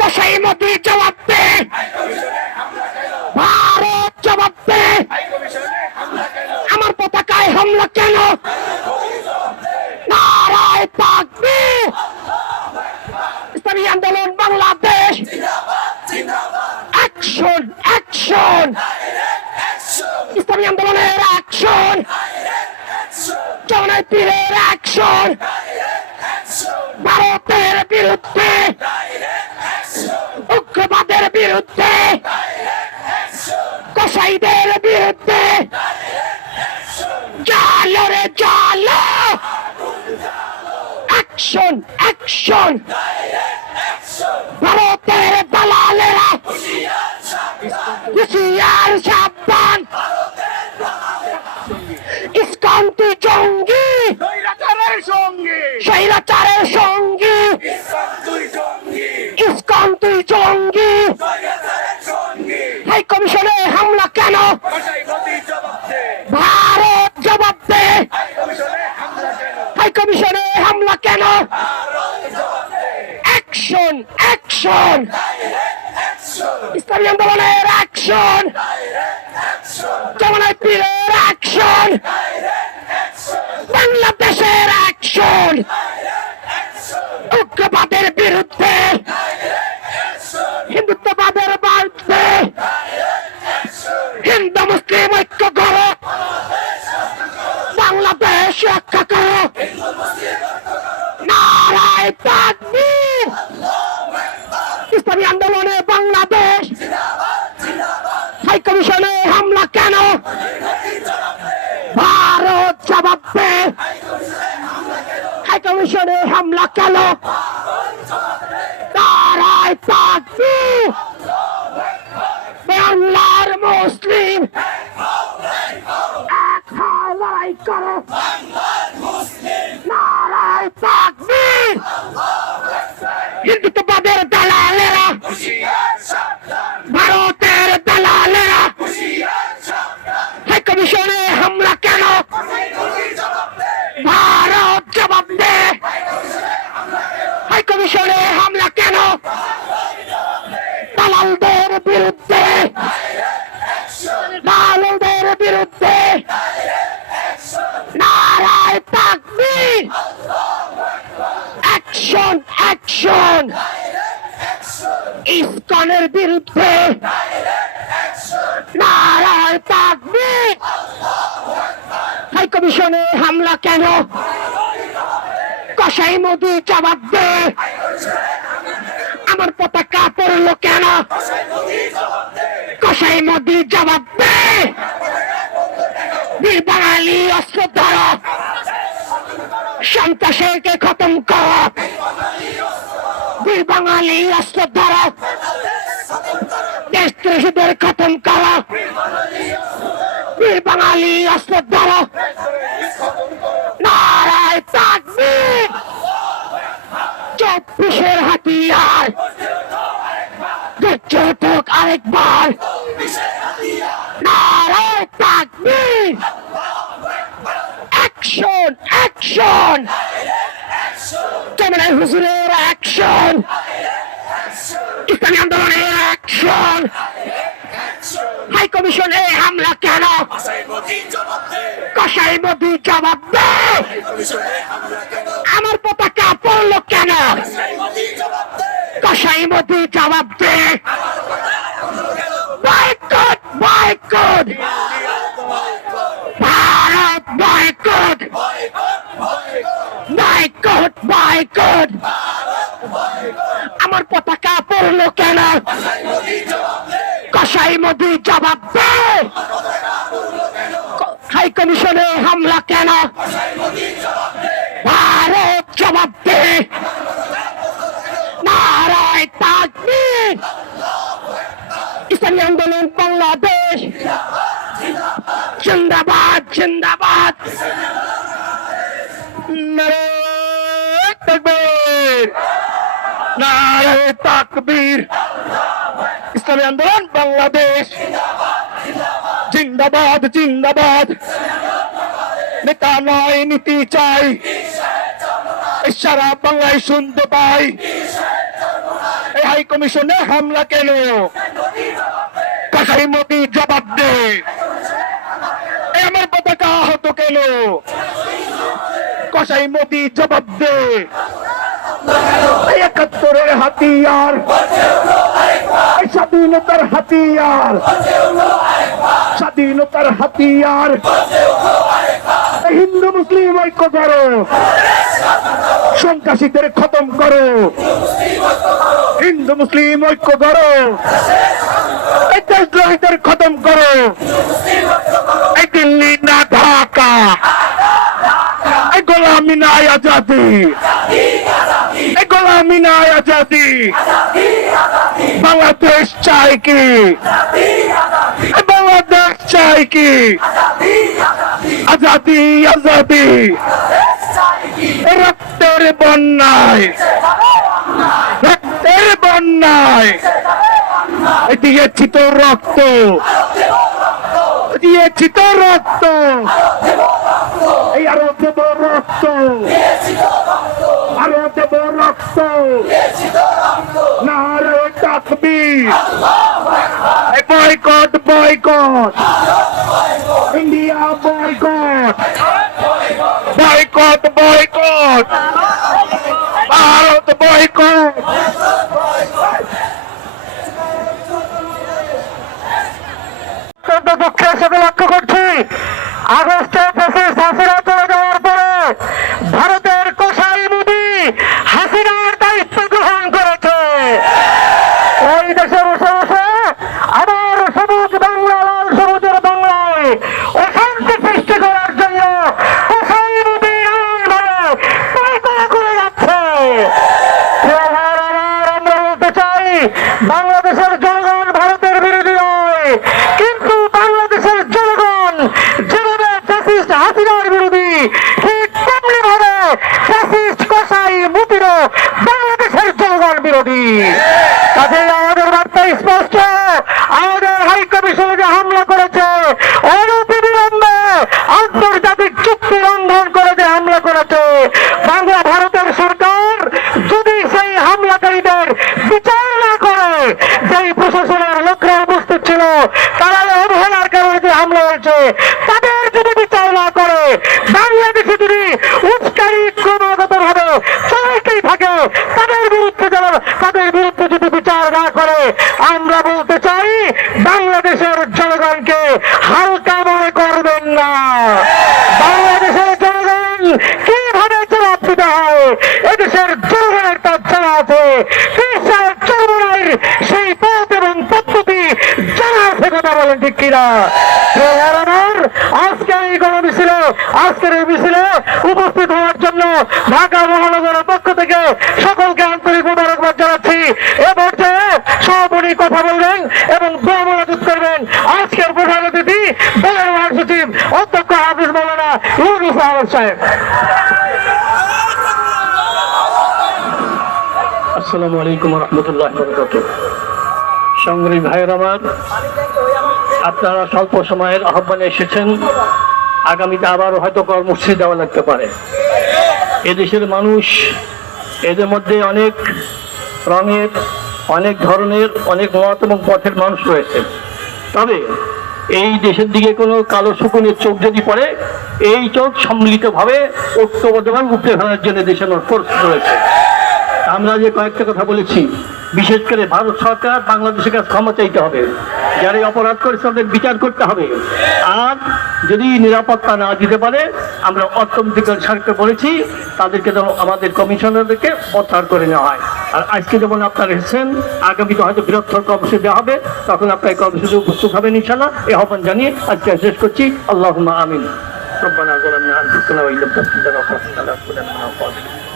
কসাই মধুর জবাব দে। ভারত জবাব দে। আমার পতাকায় হামলা কেন? নারায় পাকবে ইসলামী আন্দোলন বাংলাদেশ। অ্যাকশন অ্যাকশন ইসলামী আন্দোলনের অ্যাকশন জনায় পীরের অ্যাকশন ভারতের বিরুদ্ধে উগ্রবাদের বিরুদ্ধে কসাইদের বিরুদ্ধে জালো রে জালো অ্যাকশন অ্যাকশন ভারতের দালালেরা হুশিয়ার সাবধান ইস্কন তুই জঙ্গি স্বৈরাচারের সঙ্গে স্বৈরাচারের সঙ্গী ইসলাম দুই সঙ্গী ইস্কন তুই জঙ্গি স্বৈরাচারের সঙ্গী হাই কমিশনে হামলা কেন ভাষায় গতি জবাব দে ভারত জবাব দে কমিশনে হামলা কেন হাই কমিশনে হামলা কেন ভারত জবাব দে অ্যাকশন অ্যাকশন অ্যাকশন ইসলামী আন্দোলনের অ্যাকশন জমানায় পীরের অ্যাকশন বাংলাদেশের অ্যাকশন উগ্রবাদের বিরুদ্ধে হিন্দুত্ববাদের বিরুদ্ধে হিন্দু মুসলিম ঐক্য করো বাংলাদেশ রক্ষা করো নারায় তাকবীর ইসলামী আন্দোলনে বাংলাদেশ হাই কমিশনে হামলা কেন? ভারত জবাব। দে হাই কমিশনে হামলা কেন? তারাই থাকবি বাংলার মুসলিম। লড়াই নারায় থাকবি হিন্দুত্ববাদের দালালেরা ভারতের দালালেরা হাই কমিশনে হামলা কেন ভারত জবাব দে হাই কমিশনে হামলা কেন দালালদের বিরুদ্ধে দালালদের বিরুদ্ধে নারায় তাকবীর অ্যাকশন অ্যাকশন ইসকনের বিরুদ্ধে হাই কমিশনে হামলা কেন? কসাই মোদি জবাব দে। আমার পতাকা পড়ল কেন? কসাই মোদি জবাব দে। বীর বাঙালি অস্ত্র ধরো। খতম করো। বীর বাঙালি অস্ত্র ধরো। ত্রিশুদের খতম করো বাঙালি অস্ত্র ধরো নারায় তাকবীর চব্বিশের হাতিয়ার। দুর্যোগ আরেকবার। নারায় তাকবীর অ্যাকশন অ্যাকশন। ক্যামেরায় হুজুরের অ্যাকশন? ইসলামী আন্দোলনের হাই এই হামলা কেন? কসাই মোদি জবাব কমিশনে আমার পতাকা পড়ল কেন? কসাই মোদি জবাব দে boycott boycott Bharat boycott boycott boycott আমার পতাকা পড়ল কেন কসাই মোদি জবাব হাই কমিশনে হামলা কেন? ভারত জবাব দে তাকবীর ইসলামী আন্দোলন বাংলাদেশ। জিন্দাবাদ জিন্দাবাদ। নারায় তাকবীর নারায় তাকবীর ইসলামী আন্দোলন, বাংলাদেশ। জিন্দাবাদ জিন্দাবাদ। নেতা নয়, নীতি চাই। সারা বাংলায় শুনতে পাই। এই হাই কমিশনে হামলা কেন? কাকাই মোদি জবাব দে। আমার পতাকা আহত কেন? কসাই মোদি জবাব দে। একাত্তরের হাতিয়ার স্বাধীনতার হাতিয়ার। স্বাধীনতার হাতিয়ার। হিন্দু মুসলিম ঐক্য করো। সন্ত্রাসীদের খতম করো। হিন্দু মুসলিম ঐক্য করো। এই দেশদ্রোহীদের খতম করো। দিল্লি না ঢাকা। এই গোলামি না আজাদি। গোলামি আজাদি বাংলাদেশ চাই কি? বাংলাদেশ চাই কি? আজাদি আজাদি। রক্তের বন্যায় রক্তের বন্যায়। দিয়েছি তো রক্ত দিয়েছি তো রক্ত। এই আরও দেব রক্ত। আরও দেব রক্ত। নারে তাকবি এই boycott boycott. India, boycott. Boycott boycott. Bharat, boycott অত্যন্ত দুঃখের সাথে লক্ষ্য করছি আগস্টে ফেসিস হাসিনা চলে যাওয়ার পরে ভারতের কোষাই মোদী হাসিনার দায়িত্ব গ্রহণ করেছে ওই দেশে বসে বসে আবার সবুজ বাংলা লাল সবুজের বাংলায় অশান্তি সৃষ্টি করার জন্য কোষাই মোদী এমনভাবে পরিকল্পনা করে যাচ্ছে প্রিয় ভাইয়েরা আমার, আমরা বলতে চাই বাংলাদেশের জনগণ ভারতের বিরোধী নয় কিন্তু বাংলাদেশের জনগণ যেভাবে ফ্যাসিস্ট হাসিনার বিরোধী ঠিক তেমনি ভাবে ফ্যাসিস্ট কসাই মুতিরও বাংলাদেশের জনগণ বিরোধী। কাজে আমাদের বার্তা স্পষ্ট, আমাদের হাই কমিশনে যে হামলা করেছে অনতিবিলম্বে আন্তর্জাতিক চুক্তি লঙ্ঘন করে যে হামলা করেছে, বাংলা ভারতের সরকার যদি সেই হামলাকারীদের বিচার না করে যেই প্রশাসনের লোকরা উপস্থিত ছিল তারা এই অবহেলার কারণে যে হামলা হয়েছে তাদের যদি বিচার না করে। বাংলাদেশে যদি উস্কারি ক্রমাগত ভাবে চলতেই থাকে, তাদের বিরুদ্ধে যেন, তাদের বিরুদ্ধে যদি বিচার না করে, আমরা বলতে চাই বাংলাদেশের জনগণকে হালকা মনে করবেন না। বাংলাদেশের জনগণ কীভাবে জবাব দিতে হয়? এদেশের জনগণের তার জানা আছে সেই পথ এবং পদ্ধতি জানা আছে কথা বলেন ঠিক কিনা? আজকের এই গণ আজকের এই উপস্থিত হওয়ার জন্য ঢাকা মহানগরের পক্ষ থেকে সকলকে আন্তরিক মোবারকবাদ জানাচ্ছি। এ পর্যায়ে সভাপতি কথা বলবেন এবং দোয়া করবেন। আজকের প্রধান অতিথি, দলের মহাসচিব অধ্যক্ষ হাফিজ মৌলানা ইউনুস আহমদ সাহেব। আসসালামু আলাইকুম রহমতুল্লাহ বরকাত সংগ্রামী ভাইয়ের আমার, আপনারা স্বল্প সময়ের আহ্বানে এসেছেন। আগামীতে আবারও হয়তো কর্মসূচি দেওয়া লাগতে পারে। এদেশের মানুষ এদের মধ্যে অনেক রঙের, অনেক ধরনের, অনেক মত এবং পথের মানুষ রয়েছে। তবে এই দেশের দিকে কোনো কালো শকুনের চোখ যদি পড়ে, এই চোখ সম্মিলিতভাবে ঐক্যবদ্ধভাবে উপড়ে ফেলার জন্য দেশের প্রস্তুত রয়েছে। আমরা যে কয়েকটা কথা বলেছি বিশেষ করে ভারত সরকার বাংলাদেশের কাছে ক্ষমা চাইতে হবে যারা এই অপরাধ করেছে তাদের বিচার করতে হবে আর যদি নিরাপত্তা না দিতে পারে আমরা অর্থনৈতিক সরকার বলেছি তাদেরকে যেন আমাদের কমিশনারদেরকে প্রত্যাহার করে নেওয়া হয় আর আজকে যেমন আপনারা এসেছেন আগামীতে হয়তো বৃহত্তর কর্মসূচি দেওয়া হবে তখন আপনার এই কর্মসূচি উপস্থিত হবেন ইনশাল্লাহ এই আহ্বান জানিয়ে আজকে শেষ করছি আল্লাহ আমিন ربنا ظلمنا انفسنا وان لم تغفر لنا وترحمنا لنكونن من الخاسرين